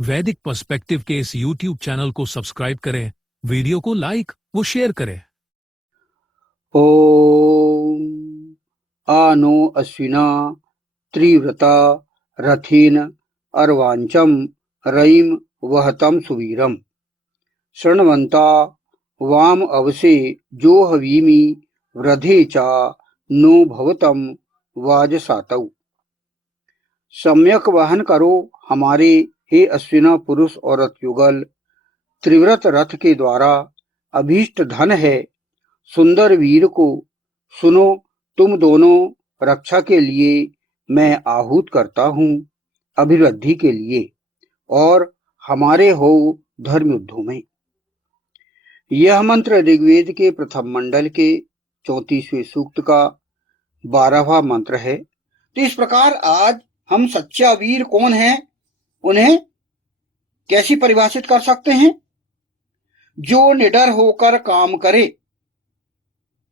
वैदिक पर्सपेक्टिव के इस यूट्यूब चैनल को सब्सक्राइब करें, वीडियो को लाइक व शेयर करें। ओम आ नो अश्विना त्रिव्रता रथीन अर्वांचम रयिम वहतम सुवीरम शृण्वन्ता वाम अवसे जो हवीमि वृधे चा नो भवतम वाजसातौ। सम्यक वहन करो हमारे हे अश्विना पुरुष और रथ युगल। त्रिव्रत रथ के द्वारा अभीष्ट धन है। सुंदर वीर को सुनो, तुम दोनों रक्षा के लिए मैं आहूत करता हूँ, अभिवृद्धि के लिए और हमारे हो धर्म युद्धों में। यह मंत्र ऋग्वेद के प्रथम मंडल के 34वें सूक्त का 12वां मंत्र है। तो इस प्रकार आज हम सच्चा वीर कौन है, उन्हें कैसे परिभाषित कर सकते हैं? जो निडर होकर काम करे,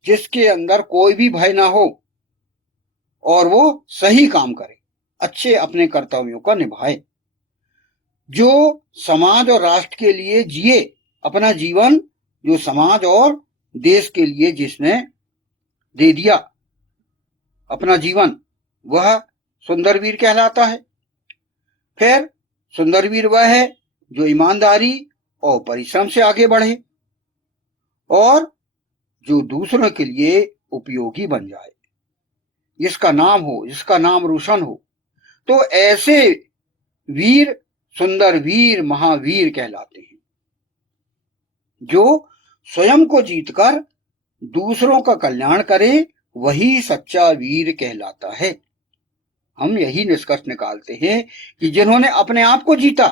जिसके अंदर कोई भी भय ना हो और वो सही काम करे, अच्छे अपने कर्तव्यों का निभाए, जो समाज और राष्ट्र के लिए जिए अपना जीवन, जो समाज और देश के लिए जिसने दे दिया अपना जीवन, वह सुंदर वीर कहलाता है। फिर सुंदर वीर वह है जो ईमानदारी और परिश्रम से आगे बढ़े और जो दूसरों के लिए उपयोगी बन जाए, जिसका नाम हो, जिसका नाम रोशन हो। तो ऐसे वीर सुंदर वीर महावीर कहलाते हैं, जो स्वयं को जीतकर दूसरों का कल्याण करे, वही सच्चा वीर कहलाता है। हम यही निष्कर्ष निकालते हैं कि जिन्होंने अपने आप को जीता,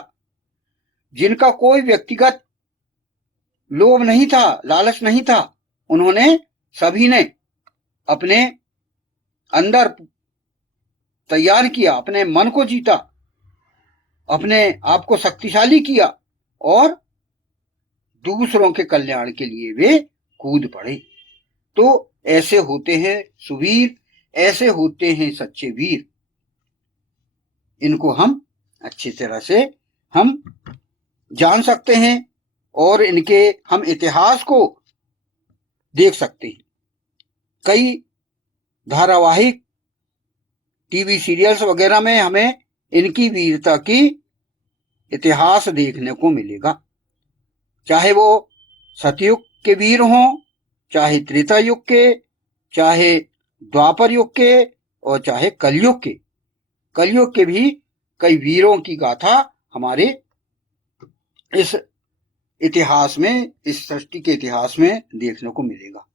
जिनका कोई व्यक्तिगत लोभ नहीं था, लालच नहीं था, उन्होंने सभी ने अपने अंदर तैयार किया, अपने मन को जीता, अपने आप को शक्तिशाली किया और दूसरों के कल्याण के लिए वे कूद पड़े। तो ऐसे होते हैं सुवीर, ऐसे होते हैं सच्चे वीर। इनको हम अच्छी तरह से हम जान सकते हैं और इनके हम इतिहास को देख सकते हैं। कई धारावाहिक टीवी सीरियल्स वगैरह में हमें इनकी वीरता की इतिहास देखने को मिलेगा, चाहे वो सतयुग के वीर हों, चाहे त्रेता युग के, चाहे द्वापर युग के और चाहे कलयुग के। कलयुग के भी कई वीरों की गाथा हमारे इस इतिहास में, इस सृष्टि के इतिहास में देखने को मिलेगा।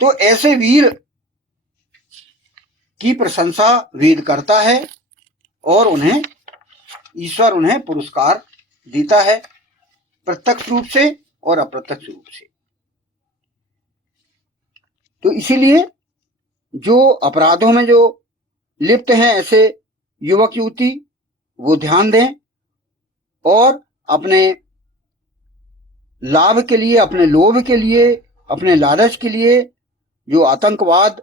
तो ऐसे वीर की प्रशंसा वेद करता है और उन्हें ईश्वर उन्हें पुरस्कार देता है, प्रत्यक्ष रूप से और अप्रत्यक्ष रूप से। तो इसीलिए जो अपराधों में जो लिप्त हैं ऐसे युवक युवती, वो ध्यान दें और अपने लाभ के लिए, अपने लोभ के लिए, अपने लालच के लिए जो आतंकवाद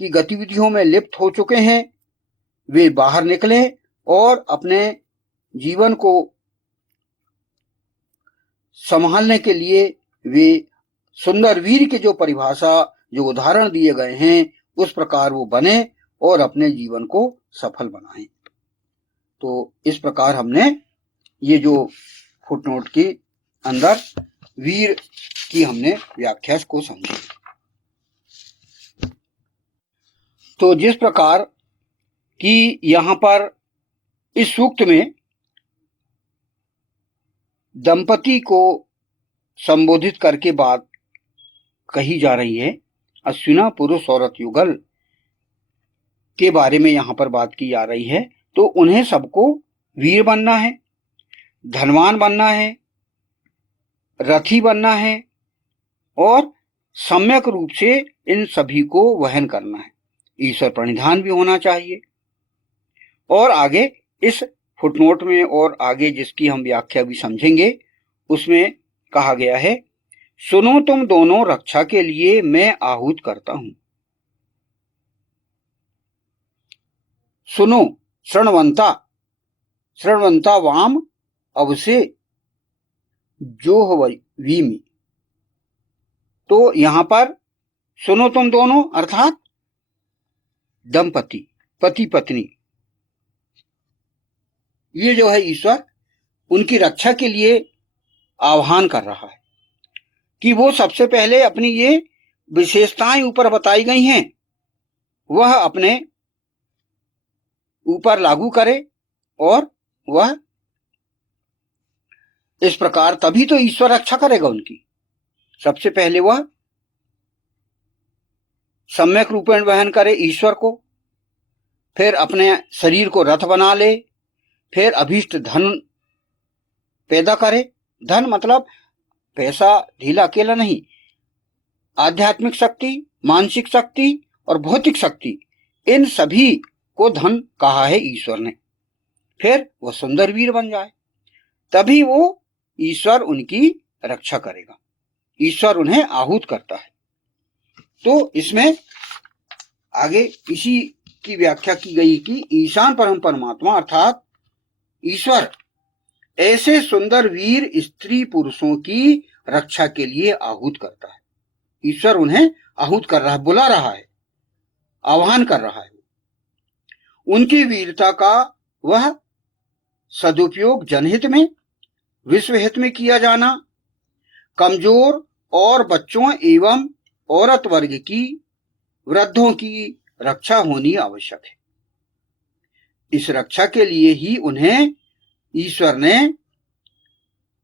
की गतिविधियों में लिप्त हो चुके हैं, वे बाहर निकलें और अपने जीवन को संभालने के लिए वे सुंदर वीर की जो परिभाषा, जो उदाहरण दिए गए हैं, उस प्रकार वो बने और अपने जीवन को सफल बनाएं। तो इस प्रकार हमने ये जो फुटनोट के अंदर वीर की हमने व्याख्या को समझी। तो जिस प्रकार कि यहां पर इस सूक्त में दंपति को संबोधित करके बात कही जा रही है, अश्विना पुरुष औरत युगल के बारे में यहां पर बात की जा रही है। तो उन्हें सबको वीर बनना है, धनवान बनना है, रथी बनना है और सम्यक रूप से इन सभी को वहन करना है। ईश्वर प्रणिधान भी होना चाहिए। और आगे इस फुटनोट में और आगे जिसकी हम व्याख्या भी समझेंगे, उसमें कहा गया है, सुनो तुम दोनों रक्षा के लिए मैं आहूत करता हूं। सुनो, श्रृण्वंता, श्रृण्वंता वाम अवसे जो वीमी। तो यहां पर सुनो तुम दोनों अर्थात दंपति, पति पत्नी, ये जो है ईश्वर उनकी रक्षा के लिए आह्वान कर रहा है कि वो सबसे पहले अपनी ये विशेषताएं ऊपर बताई गई हैं वह अपने ऊपर लागू करे, और वह इस प्रकार तभी तो ईश्वर रक्षा करेगा उनकी। सबसे पहले वह सम्यक रूपेण वहन करे ईश्वर को, फिर अपने शरीर को रथ बना ले, फिर अभीष्ट धन पैदा करे। धन मतलब पैसा ढीला अकेला नहीं, आध्यात्मिक शक्ति, मानसिक शक्ति और भौतिक शक्ति, इन सभी को धन कहा है ईश्वर ने। फिर वो सुंदर वीर बन जाए, तभी वो ईश्वर उनकी रक्षा करेगा, ईश्वर उन्हें आहूत करता है। तो इसमें आगे इसी की व्याख्या की गई कि ईशान परम परमात्मा अर्थात ईश्वर ऐसे सुंदर वीर स्त्री पुरुषों की रक्षा के लिए आहूत करता है। ईश्वर उन्हें आहूत कर रहा है, बुला रहा है, आह्वान कर रहा है। उनकी वीरता का वह सदुपयोग जनहित में, विश्व हित में किया जाना, कमजोर और बच्चों एवं औरत वर्ग की, वृद्धों की रक्षा होनी आवश्यक है। इस रक्षा के लिए ही उन्हें ईश्वर ने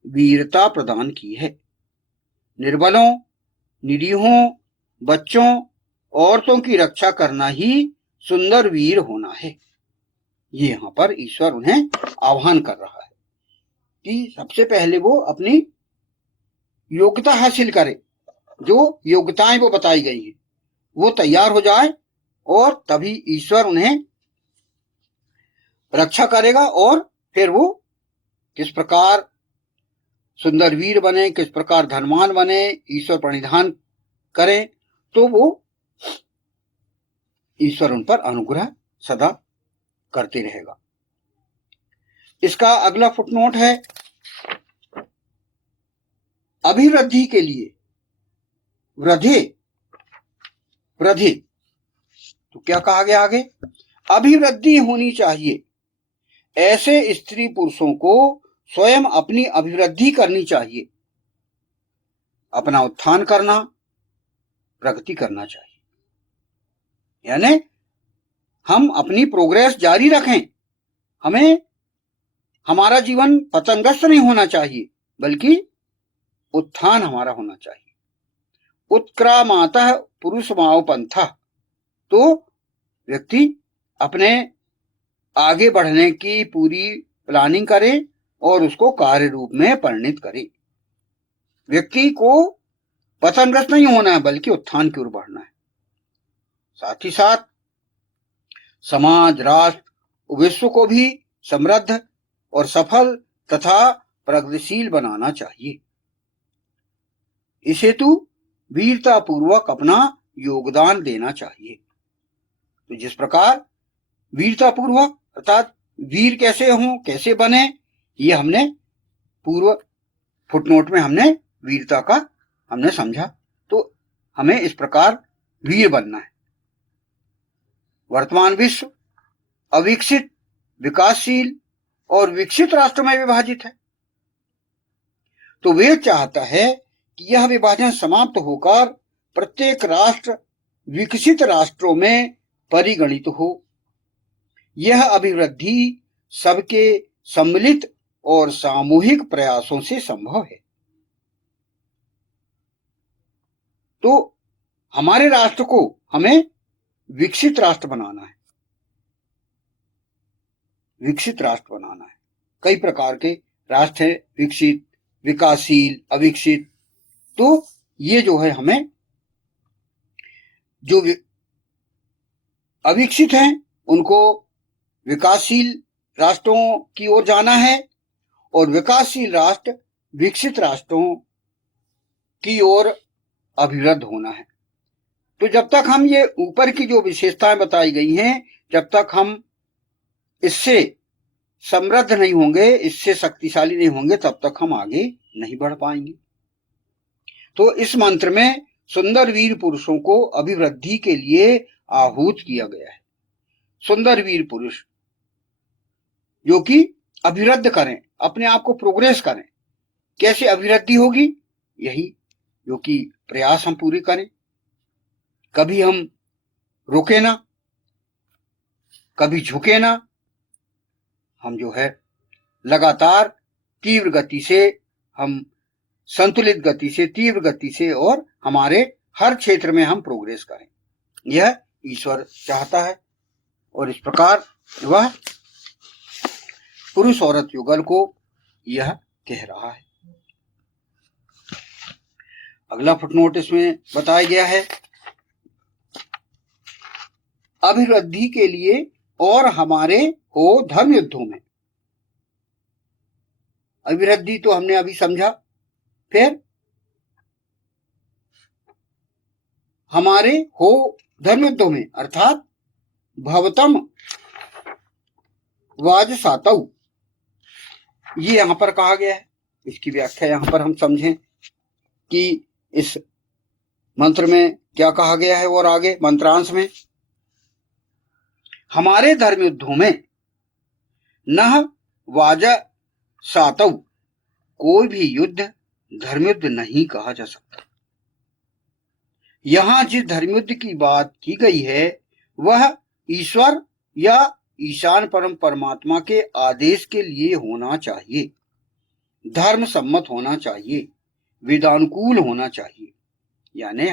वीरता प्रदान की है। निर्बलों, निरीहों, बच्चों, औरतों की रक्षा करना ही सुंदर वीर होना है। ये यहां पर ईश्वर उन्हें आह्वान कर रहा है कि सबसे पहले वो अपनी योग्यता हासिल करे, जो योग्यताएं वो बताई गई हैं वो तैयार हो जाए, और तभी ईश्वर उन्हें रक्षा करेगा। और फिर वो किस प्रकार सुंदर वीर बने, किस प्रकार धनवान बने, ईश्वर प्रणिधान करें, तो वो ईश्वर उन पर अनुग्रह सदा करते रहेगा। इसका अगला फुटनोट है अभिवृद्धि के लिए वृद्धि। वृद्धि तो क्या कहा गया आगे? अभिवृद्धि होनी चाहिए। ऐसे स्त्री पुरुषों को स्वयं अपनी अभिवृद्धि करनी चाहिए, अपना उत्थान करना, प्रगति करना चाहिए। यानी हम अपनी प्रोग्रेस जारी रखें, हमें हमारा जीवन पतंगस्त नहीं होना चाहिए, बल्कि उत्थान हमारा होना चाहिए। उत्क्रामातः पुरुषमाव पंथा, तो व्यक्ति अपने आगे बढ़ने की पूरी प्लानिंग करे और उसको कार्य रूप में परिणित करे। व्यक्ति को पतनग्रस्त नहीं होना है, बल्कि उत्थान की ओर बढ़ना है। साथ ही साथ समाज, राष्ट्र, विश्व को भी समृद्ध और सफल तथा प्रगतिशील बनाना चाहिए। इस हेतु वीरता पूर्वक अपना योगदान देना चाहिए। तो जिस प्रकार वीरता पूर्वक अर्थात वीर कैसे हों, कैसे बने, ये हमने पूर्व फुटनोट में हमने वीरता का हमने समझा। तो हमें इस प्रकार वीर बनना है। वर्तमान विश्व अविकसित, विकासशील और विकसित राष्ट्रों में विभाजित है। तो वे चाहता है कि यह विभाजन समाप्त होकर प्रत्येक राष्ट्र विकसित राष्ट्रों में परिगणित हो। यह अभिवृद्धि सबके सम्मिलित और सामूहिक प्रयासों से संभव है। तो हमारे राष्ट्र को हमें विकसित राष्ट्र बनाना है, विकसित राष्ट्र बनाना है। कई प्रकार के राष्ट्र हैं, विकसित, विकासशील, अविकसित। तो ये जो है हमें जो अविकसित हैं उनको विकासशील राष्ट्रों की ओर जाना है, और विकासशील राष्ट्र विकसित राष्ट्रों की ओर अभिवृद्ध होना है। तो जब तक हम ये ऊपर की जो विशेषताएं बताई गई हैं, जब तक हम इससे समृद्ध नहीं होंगे, इससे शक्तिशाली नहीं होंगे, तब तक हम आगे नहीं बढ़ पाएंगे। तो इस मंत्र में सुंदर वीर पुरुषों को अभिवृद्धि के लिए आहूत किया गया है। सुंदर वीर पुरुष जो कि अभिवृद्ध करें, अपने आप को प्रोग्रेस करें। कैसे अभिवृद्धि होगी? यही जो कि प्रयास हम पूरे करें, कभी हम रुके ना, कभी झुके ना, हम जो है लगातार तीव्र गति से, हम संतुलित गति से, तीव्र गति से और हमारे हर क्षेत्र में हम प्रोग्रेस करें, यह ईश्वर चाहता है। और इस प्रकार वह पुरुष औरत युगल को यह कह रहा है। अगला फुटनोट इसमें बताया गया है, अभिवृद्धि के लिए और हमारे हो धर्म युद्धों में। अभिवृद्धि तो हमने अभी समझा, फिर हमारे हो धर्म युद्धों में अर्थात भवतम वाज सातौ, ये यहां पर कहा गया है। इसकी व्याख्या यहां पर हम समझें कि इस मंत्र में क्या कहा गया है। और आगे मंत्रांश में, हमारे धर्म युद्धों में नह वाज सातौ, कोई भी युद्ध धर्मयुद्ध नहीं कहा जा सकता। यहां जिस धर्मयुद्ध की बात की गई है वह ईश्वर या ईशान परम परमात्मा के आदेश के लिए होना चाहिए, धर्म सम्मत होना चाहिए, वेदानुकूल होना चाहिए। यानी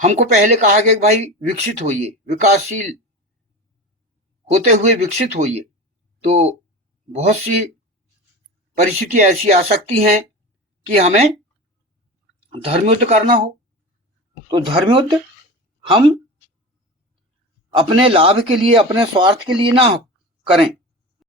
हमको पहले कहा गया कि भाई विकसित होइए, विकासशील होते हुए विकसित होइए। तो बहुत सी परिस्थिति ऐसी आ सकती हैं कि हमें धर्मयुद्ध करना हो। तो धर्मयुद्ध हम अपने लाभ के लिए, अपने स्वार्थ के लिए ना करें,